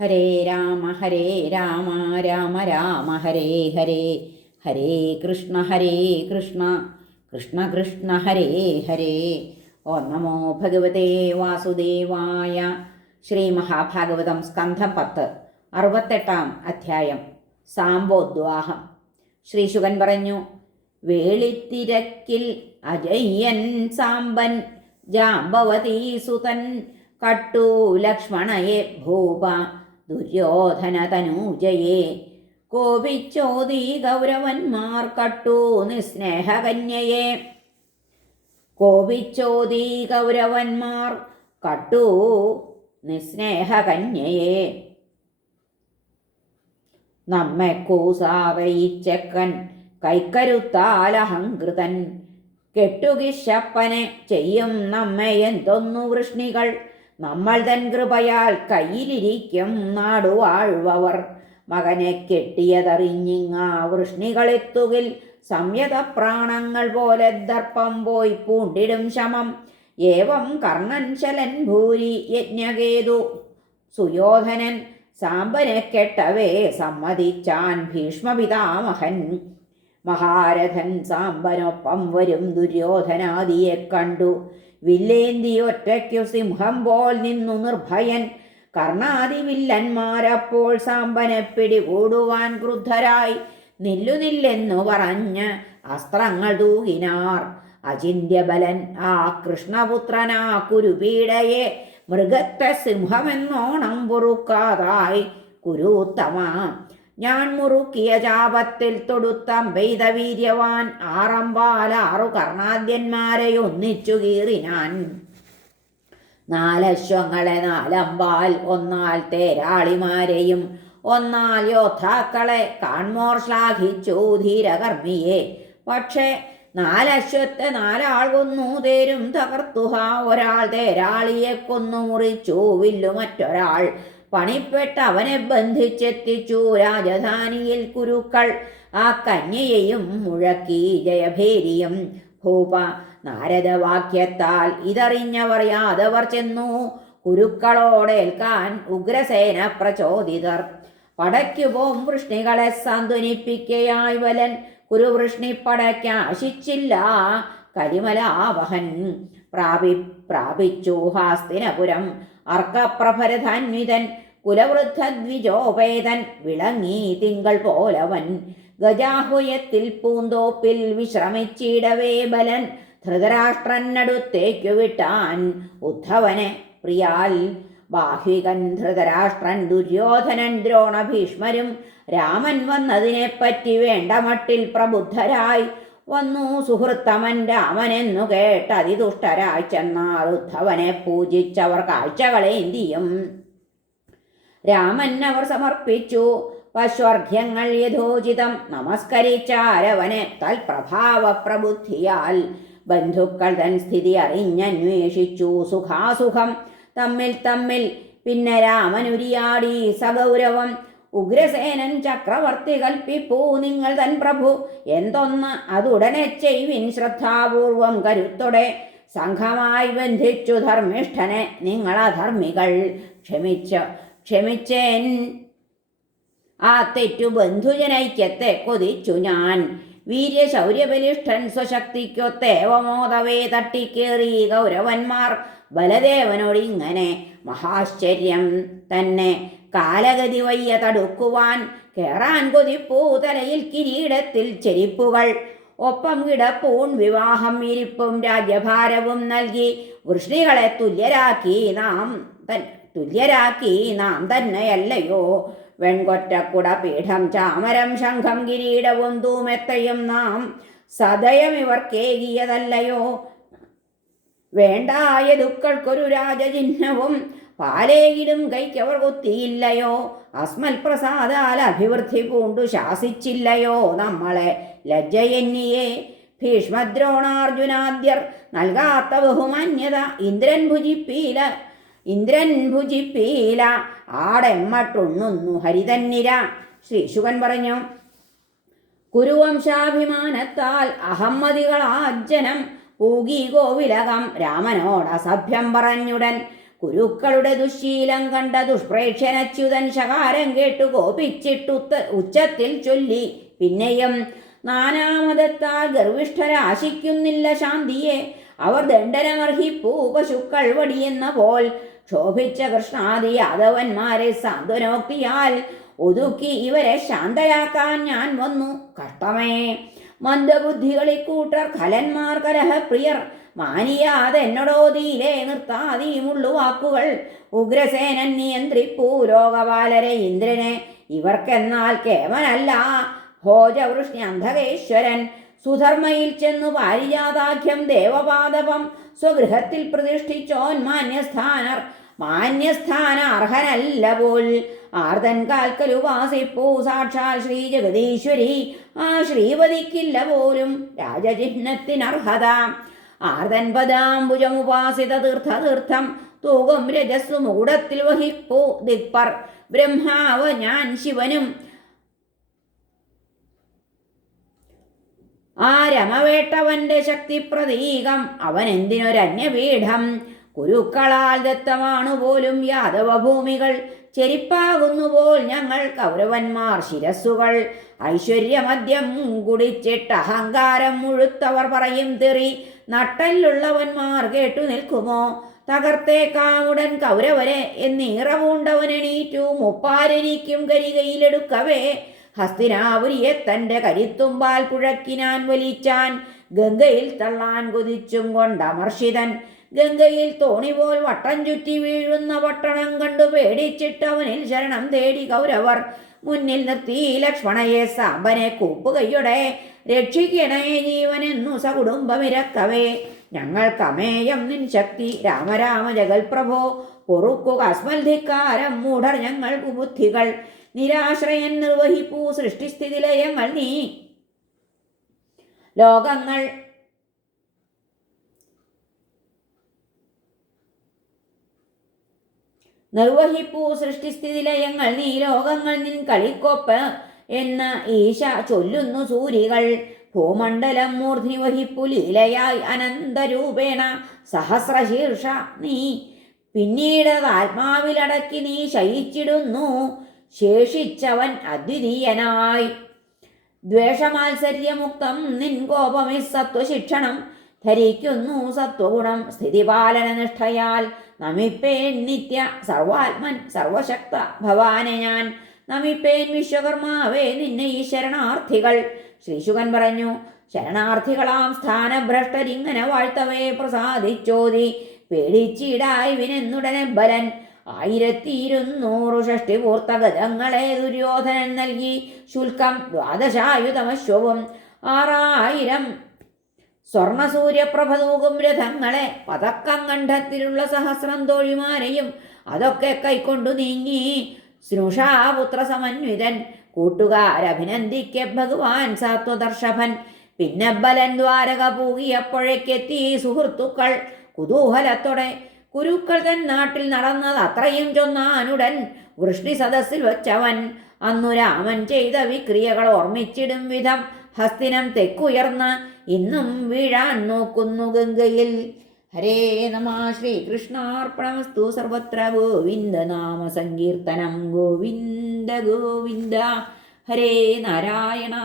ഹരേ രാമ രാമ രാമ ഹരേ ഹരേ, ഹരേ കൃഷ്ണ കൃഷ്ണ കൃഷ്ണ ഹരേ ഹരേ. ഓം നമോ ഭഗവതേ വാസുദേവായ. ശ്രീ മഹാഭാഗവതം സ്കന്ധം 10, 68 അധ്യായം. സാംബോദ്വാഹം. ശ്രീശുകൻ പറഞ്ഞു: വേളിത്തിരക്കിൽ അജയ്യൻ സാമ്പൻ ജാംബവതീ സുതൻ കട്ടു ലക്ഷ്മണയെ ഭൂപ ദുര്യോധന തനൂജയെ കോപിച്ചോദീ കൗരവന്മാർ കട്ടു നിസ്നേഹകന്യയെ. കോപിച്ചോദീ കൗരവന്മാർ കട്ടു നിസ്നേഹകന്യയെ. നമ്മെ കൂസാതെ ഈ ചെക്കൻ കൈക്കരുത്താലഹങ്കൃതൻ കെട്ടുകിശപ്പനെ ചെയ്യും നമ്മെ എന്തൊന്നു വൃഷ്ണികൾ. നമ്മൾ തൻ കൃപയാൽ കയ്യിലിരിക്കും നാടുവാഴ്വർ. മകനെ കെട്ടിയതറിഞ്ഞിങ്ങ വൃഷ്ണികളെത്തുകിൽ സംയത പ്രാണങ്ങൾ പോലെ ദർപ്പം പോയി പൂണ്ടിടും ശമം. ഏവം കർണൻ ശലൻ ഭൂരി യജ്ഞകേതു സുയോധനൻ സാമ്പനെ കെട്ടവേ സമ്മതിച്ചാൻ ഭീഷ്മപിതാമഹൻ. മഹാരഥൻ സാമ്പനൊപ്പം വരും ദുര്യോധനാദിയെ കണ്ടു വില്ലേന്തി ഒറ്റയ്ക്കു സിംഹം പോൽ നിന്നു നിർഭയൻ. കർണാദി വില്ലന്മാരപ്പോൾ സാമ്പനെ പിടികൂടുവാൻ ക്രുദ്ധരായി നില്ലുനില്ലെന്നു പറഞ്ഞ് അസ്ത്രങ്ങൾ തൂകിനാർ. അചിന്യബലൻ ആ കൃഷ്ണപുത്രനാ കുരുപീഡയെ മൃഗത്തെ സിംഹമെന്നോണം പൊറുക്കാതായി കുരുത്തമ. ഞാൻ മുറുക്കിയ ചാപത്തിൽ തൊടുത്തമ്പെയ്ത വീര്യവാൻ ആറമ്പാലാറു കർണാദ്യന്മാരെ ഒന്നിച്ചു കീറിനാൻ. നാലശ്വങ്ങളെ നാലമ്പാൽ ഒന്നാൽ തേരാളിമാരെയും ഒന്നാൽ യോദ്ധാക്കളെ കാൺമോർ ശ്ലാഘിച്ചു ധീരകർമ്മിയെ. പക്ഷേ നാലശ്വത്തെ നാലാൾ കൊന്നു തേരും തകർത്തുഹ. ഒരാൾ തേരാളിയെ കൊന്നു മുറിച്ചു വില്ലു മറ്റൊരാൾ പണിപ്പെട്ട് അവനെ ബന്ധിച്ചെത്തിച്ചു രാജധാനിയിൽ കുരുക്കൾ. ആ കന്യയെയും മുഴക്കി ജയഭേരിയും. ഭൂപ നാരദവാക്യത്താൽ ഇതറിഞ്ഞവർ യാദവർ ചെന്നു കുരുക്കളോടേൽക്കാൻ ഉഗ്രസേന പ്രചോദിതർ. പടയ്ക്കുപോം വൃഷ്ണികളെ സാന്ത്വനിപ്പിക്കയായി വലൻ കുരുവൃഷ്ണിപ്പടയ്ക്കാശിച്ചില്ല കരിമലാവഹൻ. പ്രാപിച്ചു ഹാസ്തിനപുരം അർക്കപ്രഭരധാന്വിതൻ കുലവൃദ്ധദ്വിജോപേതൻ വിളങ്ങി തിങ്കൾ പോലവൻ. ഗജാഹുയത്തിൽ പൂന്തോപ്പിൽ വിശ്രമിച്ചിടവേ ബലൻ ധൃതരാഷ്ട്രനടുത്തേക്കു വിട്ടാൻ ഉദ്ധവനെ പ്രിയാൽ. ബാഹ്വികൻ ധൃതരാഷ്ട്രൻ ദുര്യോധനൻ ദ്രോണ ഭീഷ്മരും രാമൻ വന്നതിനെപ്പറ്റി വേണ്ട മട്ടിൽ പ്രബുദ്ധരായി വന്നു. സുഹൃത്തമൻ രാമനെന്നു കേട്ട് അതിദുഷ്ടരായി ചെന്നാൽ ഉദ്ധവനെ പൂജിച്ചവർ കാഴ്ചകളേന്തിയും. രാമൻ അവർ സമർപ്പിച്ചു പശ്വർഘ്യങ്ങൾ യഥോചിതം. നമസ്കരിച്ചാരവനെ തൽപ്രഭാവ പ്രബുദ്ധിയാൽ. ബന്ധുക്കൾ തൻ സ്ഥിതി അറിഞ്ഞന്വേഷിച്ചു സുഖാസുഖം തമ്മിൽ തമ്മിൽ. പിന്നെ രാമനുരിയാടി സഗൗരവം. ഉഗ്രസേനൻ ചക്രവർത്തി കൽപ്പിപ്പൂ നിങ്ങൾ തൻ പ്രഭു എന്തൊന്ന് അതുടനെ ചെയ്വിൻ ശ്രദ്ധാപൂർവം കരുത്തോടെ. സംഘമായി ബന്ധിച്ചു ധർമ്മിഷ്ഠനെ നിങ്ങളധർമ്മികൾ. ക്ഷമിച്ചേൻ ആ തെറ്റു ബന്ധുജനൈക്യത്തെ കൊതിച്ചു ഞാൻ. വീര്യശൗര്യബലിഷ്ഠൻ സ്വശക്തിക്കൊത്തേവമോദവേ തട്ടിക്കേറി കൗരവന്മാർ. ബലദേവനോടിങ്ങനെ മഹാശ്ചര്യം തന്നെ കാലഗതി വയ്യ തടുക്കുവാൻ. കേറാൻ കൊതിപ്പൂ തലയിൽ കിരീടത്തിൽ ചെരിപ്പുകൾ. ഒപ്പം കിടപ്പൂൺ വിവാഹം ഇരിപ്പും രാജ്യഭാരവും നൽകി വൃഷ്ണികളെ തുല്യരാക്കി നാം തന്നെയല്ലയോ. വെൺകൊറ്റക്കുട പീഠം ചാമരം ശംഖം കിരീടവും തൂമെത്തയും നാം സദയമിവർക്കേകിയതല്ലയോ. വേണ്ടായ ദുക്കൾക്കൊരു രാജചിഹ്നവും പാലേകിടും കൈക്കവർ കൊത്തിയില്ലയോ. അസ്മൽ പ്രസാദാൽ അഭിവൃദ്ധി പൂണ്ടു ശാസിച്ചില്ലയോ നമ്മളെ ലജ്ജയെന്നിയെ. ഭീഷ്മദ്രോണാർജുനാദ്യർ നൽകാത്ത ബഹുമാന്യത ഇന്ദ്രൻ ഭുജിപ്പീല ആടെമ്മട്ടുണ്ണുന്നു ഹരിതന്നിര. ശ്രീശുകൻ പറഞ്ഞു: കുരുവംശാഭിമാനത്താൽ അഹമ്മദികളാജ്ജനം പൂകി കോവിലകം രാമനോട് അസഭ്യം പറഞ്ഞുടൻ. കുരുക്കളുടെ ദുശ്ശീലം കണ്ട ദുഷ്പ്രേക്ഷനച്യുതൻ ശകാരം കേട്ടു കോപിച്ചിട്ടു ഉച്ചത്തിൽ ചൊല്ലി പിന്നെയും നാനാമതത്താൽ ഗർവിഷ്ഠരാശിക്കുന്നില്ല ശാന്തിയെ അവർ ദണ്ഡനമർഹിപ്പൂ പശുക്കൾ വടിയെന്ന പോൽ ക്ഷോഭിച്ച കൃഷ്ണാദി യാദവന്മാരെ സാന്ത്വനോക്തിയാൽ ഒതുക്കി ഇവരെ ശാന്തയാക്കാൻ ഞാൻ വന്നു. കഷ്ടമേ, മന്ദബുദ്ധികളിക്കൂട്ടർ ഖലന്മാർ കലഹപ്രിയർ മാനിയാതെ എന്നോടോതിയിലെ നിർത്താതീ മുള്ളുവാക്കുകൾ. ഉഗ്രസേനൻ നിയന്ത്രിപ്പൂ ലോകപാലരെ ഇന്ദ്രനെ ഇവർക്കെന്നാൽ കേവനല്ല ഭോജവൃഷ്ണി അന്ധകേശ്വരൻ. സുധർമ്മയിൽ ചെന്നു പാരിജാതാഖ്യം ദേവപാദപം സ്വഗൃഹത്തിൽ പ്രതിഷ്ഠിച്ചോൻ മാന്യസ്ഥാനർ. മാന്യസ്ഥാന അർഹനല്ല പോൽ ആർതൻ കാൽക്കൽ ഉപാസിപ്പൂ സാക്ഷാൽ ശ്രീ ജഗദീശ്വരി. ആ ശ്രീപതിക്കില്ല പോലും രാജചിഹ്നത്തിനർഹത. ആർതൻ പദാംബുജമുപാസിത തീർത്ഥതീർത്ഥം തൂകം രജസ്സു മൂടത്തിൽ വഹിപ്പൂ ദിക്പർ. ബ്രഹ്മാവ് ഞാൻ ശിവനും ആ രമവേട്ടവന്റെ ശക്തി പ്രതീകം. അവൻ എന്തിനൊരന്യപീഠം. കുരുക്കളാൽ ദത്തമാണു പോലും യാദവഭൂമികൾ. ചെരിപ്പാകുന്നുപോൽ ഞങ്ങൾ കൗരവന്മാർ ശിരസ്സുകൾ. ഐശ്വര്യമദ്യം കുടിച്ചിട്ട് അഹങ്കാരം മുഴുത്തവർ പറയും തെറി. നട്ടല്ലുള്ളവന്മാർ കേട്ടു നിൽക്കുമോ. തകർത്തേക്കാമുടൻ കൗരവരെ എന്നീറവൂണ്ടവനെണീറ്റു മുപ്പാരെനിക്കും കരികയിലെടുക്കവേ. ഹസ്തിനാപുരിയെ തൻ്റെ കരിത്തുമ്പാൽ പുഴക്കിനാൻ വലിച്ചാൻ. ഗംഗയിൽ തള്ളാൻ കൊതിച്ചും കൊണ്ടമർഷിതൻ. ഗംഗയിൽ തോണി പോൽ വട്ടം ചുറ്റി വീഴുന്ന പട്ടണം കണ്ടു പേടിച്ചിട്ടവനിൽ ശരണം തേടി കൗരവർ. മുന്നിൽ നിർത്തി ലക്ഷ്മണയെ സാമ്പനെ കൂപ്പുകയ്യോടെ രക്ഷിക്കണേ ജീവനെന്നു സകുടുംബമിരക്കവേ. ഞങ്ങൾക്കമേയം നിൻ ശക്തി രാമ രാമ ജഗൽപ്രഭോ. പൊറുക്കുക അസ്മൽധിക്കാരം മൂഢർ ഞങ്ങൾക്ക് ബുദ്ധികൾ. നിരാശ്രയൻ നിർവഹിപ്പൂ സൃഷ്ടിസ്ഥിതിലയങ്ങൾ നീ. ലോകങ്ങൾ നിർവഹിപ്പൂ സൃഷ്ടിസ്ഥിതിലയങ്ങൾ നീ. ലോകങ്ങൾ നിൻ കളിക്കൊപ്പ് എന്ന് ഈശ ചൊല്ലുന്നു സൂരികൾ. ഭൂമണ്ഡലം മൂർധി വഹിപ്പു ലീലയായി അനന്തരൂപേണ സഹസ്രശീർഷ നീ. പിന്നീട് ആത്മാവിലടക്കി നീ ശയിച്ചിടുന്നു ശേഷിച്ചവൻ അദ്വിതീയനായി. ദ്വേഷമാത്സര്യമുക്തം നിൻ കോപമി സത്വശിക്ഷണം. ധരിക്കുന്നു സത്വഗുണം സ്ഥിതിപാലന നിഷ്ഠയാൽ. നമിപ്പേൻ നിത്യ സർവാത്മൻ സർവശക്ത ഭവാനെ ഞാൻ. നമിപ്പേൻ വിശ്വകർമാവേ നിന്നെ ഈ ശരണാർത്ഥികൾ. ശ്രീശുകൻ പറഞ്ഞു, ശരണാർത്ഥികളാം സ്ഥാനഭ്രഷ്ടരിങ്ങനെ വാഴ്ത്തവേ പ്രസാദിച്ചോതി. പേടിച്ചിടായി വിനെന്നുടനെ ബലൻ 1200 ഷഷ്ടിപൂർത്ത ഗതങ്ങളെ ദുര്യോധനൻ നൽകി. ശുൽക്കം 12,000 6000 സ്വർണസൂര്യപ്രഭ തൂകും രഥങ്ങളെ. പതക്കം കണ്ഠത്തിലുള്ള സഹസ്രം തോഴിമാരെയും അതൊക്കെ കൈക്കൊണ്ടു നീങ്ങി. സ്നുഷാപുത്ര സമന്വിതൻ കൂട്ടുകാരഭിനന്ദിക്കെ ഭഗവാൻ സാത്വദർശഭൻ. പിന്നെ ബലൻ ദ്വാരക പൂകിയപ്പോഴേക്കെത്തി സുഹൃത്തുക്കൾ കുതൂഹലത്തോടെ. കുരുക്കൾ തൻ നാട്ടിൽ നടന്നത് അത്രയും ചൊന്നാനുടൻ വൃഷ്ണി സദസ്സിൽ വച്ചവൻ. അന്നു രാമൻ ചെയ്ത വിക്രിയകൾ ഓർമ്മിച്ചിടും വിധം ഹസ്തിനം തെക്കുയർന്ന് ഇന്നും വീഴാൻ നോക്കുന്നു ഗംഗയിൽ. ഹരേ നമ. ശ്രീകൃഷ്ണാർപ്പണമസ്തു. സർവത്ര ഗോവിന്ദ നാമ സങ്കീർത്തനം. ഗോവിന്ദ ഗോവിന്ദ. ഹരേ നാരായണ.